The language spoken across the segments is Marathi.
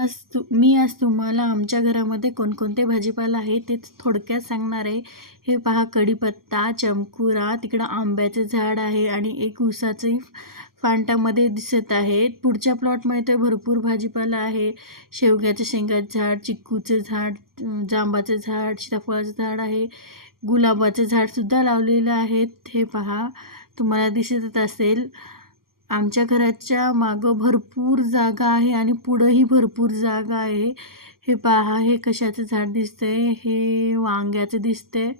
मी आज तुम्हाला आमच्या घरामध्ये कोणकोणते भाजीपाला आहे ते थोडक्यात सांगणार आहे. हे पहा, कढीपत्ता, चमकुरा, तिकडं आंब्याचं झाड आहे आणि एक उसाची फांटामध्ये दिसत आहे. पुढच्या प्लॉटमध्ये तर भरपूर भाजीपाला आहे. शेवग्याच्या शेंगाचं झाड, चिक्कूचं झाड, जांबाचं झाड, सीताफळाचं झाड आहे. गुलाबाचं झाडसुद्धा लावलेलं आहे. हे पहा, तुम्हाला दिसत असेल. आमच्या घराच्या मागं भरपूर जागा आहे आणि पुढंही भरपूर जागा आहे. हे पहा, हे कशाचं झाड दिसतंय? हे वांग्याचं दिसतंय.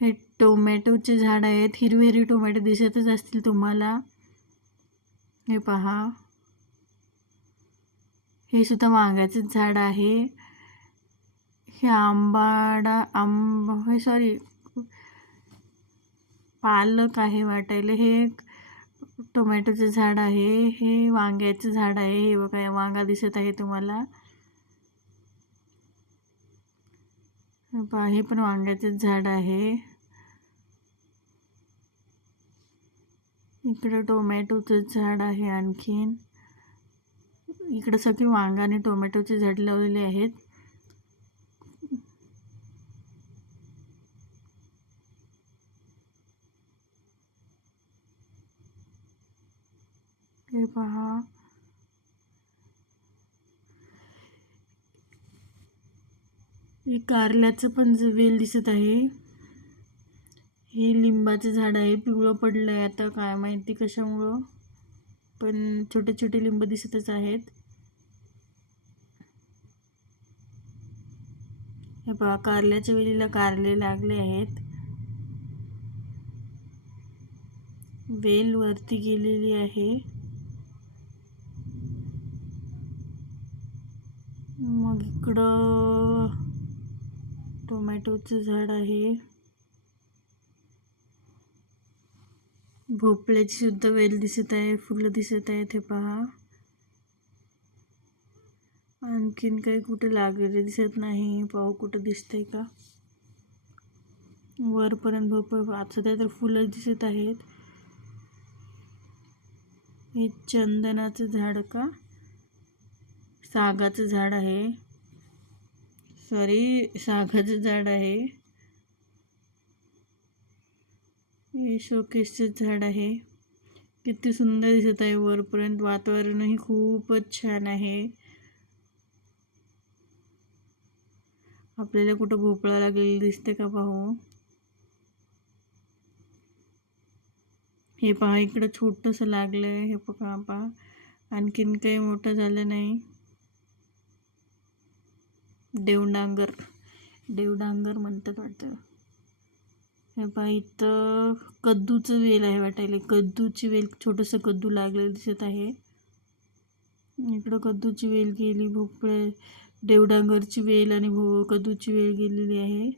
हे टोमॅटोचे झाड आहेत. हिरवे हिरवे टोमॅटो दिसतच असतील तुम्हाला. हे पहा, हे सुद्धा वांग्याचं झाड आहे. हे सॉरी, पालक आहे वाटायला. हे टोमॅटोचं झाड आहे. हे वांग्याचं झाड आहे. हे बघा, वांगा दिसत आहे तुम्हाला. हे पण वांग्याचंच झाड आहे. इकडं टोमॅटोचं झाड आहे. आणखीन इकडं सगळी वांगा आणि टोमॅटोचे झाड लावलेले आहेत. हे पहा, हे कारल्याचं पण वेल दिसत आहे. हे लिंबाचं झाड आहे. पिवळं पडलं आहे आता, काय माहिती कशामुळं, पण छोटे छोटे लिंब दिसतच आहेत. हे पहा, कारल्याच्या वेलीला कारले लागले आहेत. वेल वरती गेलेली आहे. मग इकडं टोमॅटोचं झाड आहे. भोपळ्याची सुद्धा वेल दिसत आहे. फुलं दिसत आहेत. हे पहा, आणखीन काही कुठे लागलेले दिसत नाही. पाहू कुठं दिसतंय का. वरपर्यंत भोपळ आता तर फुलं दिसत आहेत. हे चंदनाचं झाड का सागाचं झाड आहे. सागाचं झाड आहे. हे शोकेसचं झाड आहे. किती सुंदर दिसत आहे. वरपर्यंत वातावरणही खूपच छान आहे. आपल्याला कुठं भोपळा लागलेला दिसते का पाहू. हे पहा, इकडं छोटंसं लागलंय. हे पहा, आणखीन काही मोठं झालं नाही. देवडांगर म्हणतात वाटतं. हे पहा, इथं कद्दूचं वेल आहे वाटायला. कद्दूची वेल, छोटंसं कद्दू लागलेलं दिसत आहे. इकडं कद्दूची वेल गेली. भोपळे, देवडांगरची वेल आणि कद्दूची वेल गेलेली आहे.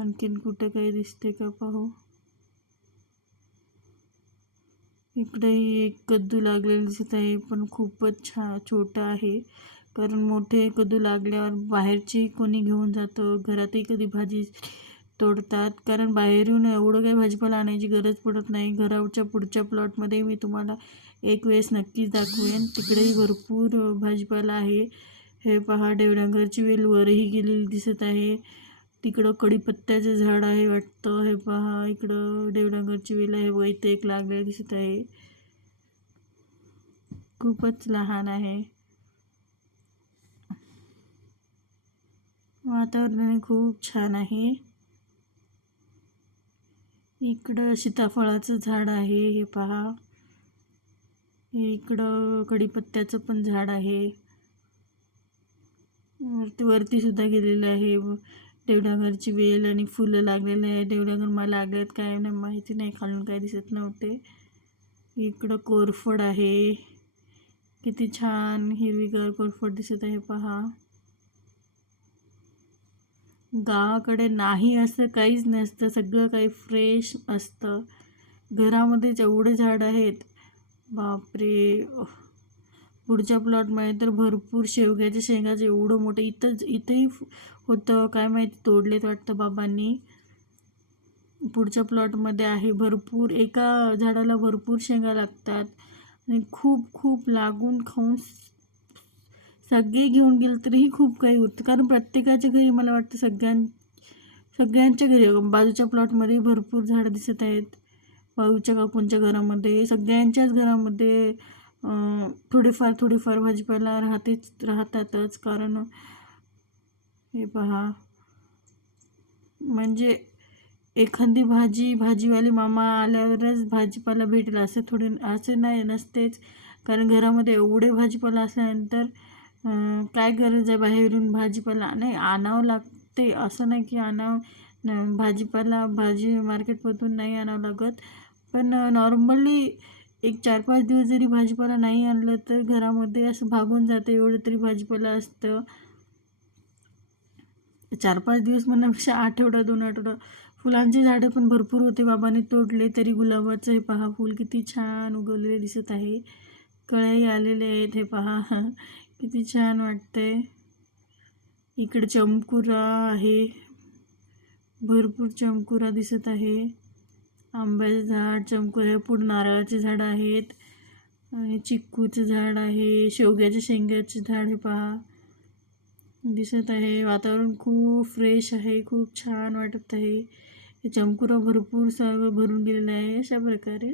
आणखीन कुठं काही दिसते का पाहू. इकडेही एक कद्दू लागलेलं दिसत आहे, पण खूपच छोटा आहे. कारण मोठे कद्दू लागल्यावर बाहेरची कोणी घेऊन जातं. घरातही कधी भाजी तोडतात, कारण बाहेरून एवढं काही भाजीपाला आणायची गरज पडत नाही. घराच्या पुढच्या प्लॉटमध्ये मी तुम्हाला एक वेळेस नक्कीच दाखवेन. तिकडेही भरपूर भाजीपाला आहे. हे पहा, देवडांगरची वेल वरही गेलेली दिसत आहे. तिकडं कढीपत्त्याचं झाड आहे वाटतं. हे पहा, इकडं देवडांगरची वेल आहे व इथे एक लागलेलं दिसत आहे. खूपच लहान आहे. वातावरण खूप छान आहे. इकडं सीताफळाचं झाड आहे. हे पहा, इकडं कढीपत्त्याचं पण झाड आहे. वरती सुद्धा गेलेलं आहे. देवडांगरची वेल आणि फुलं लागलेलं आहे. देवडांगर मला लागलेत काय नाही माहिती नाही, खालून काय दिसत नव्हते. इकडं कोरफड आहे. किती छान हिरवीगार कोरफड दिसत आहे. पहा, गावाकडे नाही असं काहीच नसतं. सगळं काही फ्रेश असतं. घरामध्येच एवढे झाड आहेत, बापरे. पुढच्या प्लॉटमध्ये तर भरपूर शेवग्याच्या शेंगाचं एवढं मोठं इथंही होतं. काय माहिती तोडलेत वाटतं बाबांनी. पुढच्या प्लॉटमध्ये आहे भरपूर. एका झाडाला भरपूर शेंगा लागतात. आणि खूप खूप लागून खाऊन सगळे घेऊन गेले तरीही खूप काही होतं, कारण प्रत्येकाच्या घरी मला वाटतं सगळ्यांच्या घरी बाजूच्या प्लॉटमध्ये भरपूर झाडं दिसत आहेत. बाजूच्या काकूंच्या घरामध्ये, सगळ्यांच्याच घरामध्ये थोडीफार भाजीपाला राहतातच. कारण हे पहा, म्हणजे एखादी भाजीवाले मामा आल्यावरच भाजीपाला भेटेल असे नाही नसतेच. कारण घरामध्ये एवढे भाजीपाला असल्यानंतर काय गरज आहे बाहेरून भाजीपाला नाही आणावं लागते. असं नाही की भाजी मार्केटमधून नाही आणावं लागत, पण नॉर्मली एक 4-5 दिवस जरी भाजीपाला नाही आणलं तर घरामध्ये असं भागून जातं, एवढं तरी भाजीपाला असतं. 4-5 दिवस म्हणण्यापेक्षा आठवडा 2 आठवडा. फुलांची झाडं पण भरपूर होते, बाबांनी तोडले. तरी गुलाबाचं हे पहा फूल किती छान उगवलेले दिसत आहे. कळ्याही आलेले आहेत, हे पहा किती छान वाटतंय. इकडे चमकुरा आहे, भरपूर चमकुरा दिसत आहे. आंब्याचं झाड, चमकुरा, पुढे नारळाचे झाडं आहेत आणि चिक्कूचं झाड आहे, शेवग्याच्या शेंगाचे झाड हे पहा दिसत आहे. वातावरण खूप फ्रेश आहे, खूप छान वाटत आहे. हे चमकुरा भरपूर सगळं भरून गेलेलं आहे. अशा प्रकारे